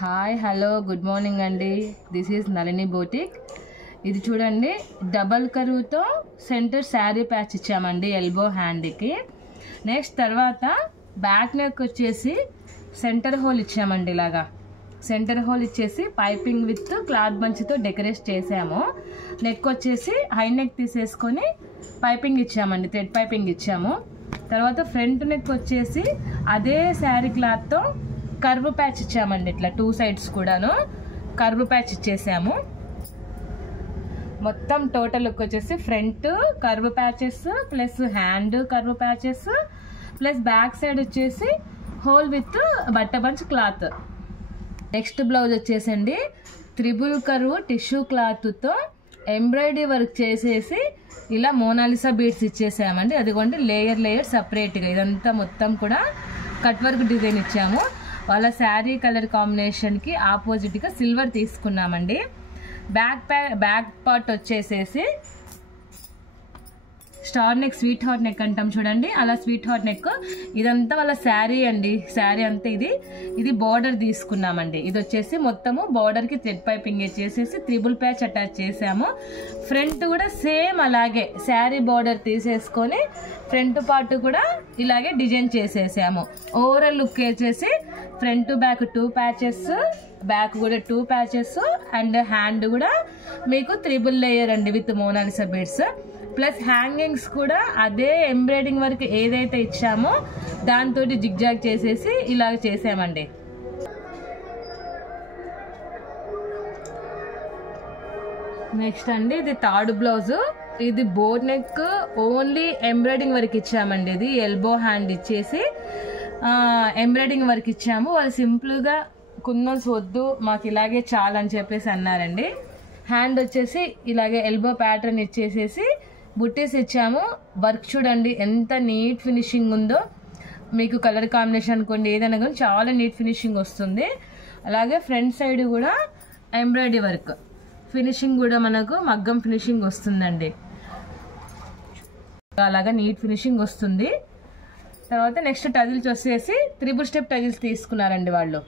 Hi hello good morning అండి. This is Nalini boutique. ఇది చూడండి, డబల్ కరువుతో సెంటర్ శారీ ప్యాచ్ ఇచ్చామండి ఎల్బో హ్యాండ్కి. నెక్స్ట్ తర్వాత బ్యాక్ నెక్ వచ్చేసి సెంటర్ హోల్ ఇచ్చామండి. ఇలాగా సెంటర్ హోల్ ఇచ్చేసి పైపింగ్ విత్ క్లాత్ బంచ్తో డెకరేట్ చేసాము. నెక్ వచ్చేసి హై నెక్ తీసేసుకొని పైపింగ్ ఇచ్చామండి, థ్రెడ్ పైపింగ్ ఇచ్చాము. తర్వాత ఫ్రంట్ నెక్ వచ్చేసి అదే శారీ క్లాత్తో కర్వ్ ప్యాచ్ ఇచ్చామండి. ఇట్లా టూ సైడ్స్ కూడాను కర్వ్ ప్యాచ్ ఇచ్చేసాము. మొత్తం టోటల్ లుక్ వచ్చేసి front curve patches plus hand curve patches plus back side వచ్చేసి హోల్ విత్ బట్ట బంచ్ క్లాత్. నెక్స్ట్ బ్లౌజ్ వచ్చేసండి త్రిబుల్ కర్వ్ టిష్యూ క్లాత్తో ఎంబ్రాయిడరీ వర్క్ చేసేసి ఇలా మోనాలిసా బీడ్స్ ఇచ్చేసామండి. అదిగోండి లేయర్ లేయర్ సపరేట్గా ఇదంతా మొత్తం కూడా కట్ వర్క్ డిజైన్ ఇచ్చాము. వాళ్ళ శారీ కలర్ కాంబినేషన్కి ఆపోజిట్గా సిల్వర్ తీసుకున్నామండి. బ్యాక్ పార్ట్ వచ్చేసేసి star neck, sweet heart neck అంటాం చూడండి, అలా స్వీట్ హార్ట్ నెక్. ఇదంతా వాళ్ళ శారీ అండి, శారీ అంతా ఇది బార్డర్ తీసుకున్నామండి. ఇది వచ్చేసి మొత్తము బార్డర్కి థ్రెడ్ పైపింగ్ చేసేసి త్రిబుల్ ప్యాచ్ అటాచ్ చేసాము. ఫ్రంట్ కూడా సేమ్ అలాగే శారీ బార్డర్ తీసేసుకొని ఫ్రంట్ పార్ట్ కూడా ఇలాగే డిజైన్ చేసేసాము. ఓవరాల్ లుక్ వచ్చేసి ఫ్రంట్ బ్యాక్ 2 ప్యాచెస్, బ్యాక్ కూడా 2 ప్యాచెస్ అండ్ హ్యాండ్ కూడా మీకు త్రిబుల్ లేయర్ అండి with Mona Lisa beads. Plus hangings కూడా అదే ఎంబ్రాయిడింగ్ వర్క్ ఏదైతే ఇచ్చామో దాంతో జిగ్జాగ్ చేసేసి ఇలాగ చేసామండి. నెక్స్ట్ అండి ఇది థర్డ్ బ్లౌజ్. ఇది boat neck only embroidering work ఇచ్చామండి. ఇది ఎల్బో హ్యాండ్ ఇచ్చేసి ఎంబ్రాయిడింగ్ వర్క్ ఇచ్చాము. వాళ్ళు సింపుల్గా కుందన్స్ వద్దు మాకు ఇలాగే చాలని చెప్పేసి అన్నారండి. హ్యాండ్ వచ్చేసి ఇలాగే ఎల్బో ప్యాటర్న్ ఇచ్చేసేసి బుట్టీస్ ఇచ్చాము. వర్క్ చూడండి ఎంత నీట్ ఫినిషింగ్ ఉందో. మీకు కలర్ కాంబినేషన్ అనుకోండి ఏదైనా కానీ చాలా నీట్ ఫినిషింగ్ వస్తుంది. అలాగే ఫ్రంట్ సైడ్ కూడా ఎంబ్రాయిడరీ వర్క్ ఫినిషింగ్ కూడా మనకు మగ్గం ఫినిషింగ్ వస్తుందండి. అలాగా నీట్ ఫినిషింగ్ వస్తుంది. తర్వాత నెక్స్ట్ టజిల్స్ వచ్చేసి 3 స్టెప్ టజిల్స్ తీసుకున్నారండి వాళ్ళు.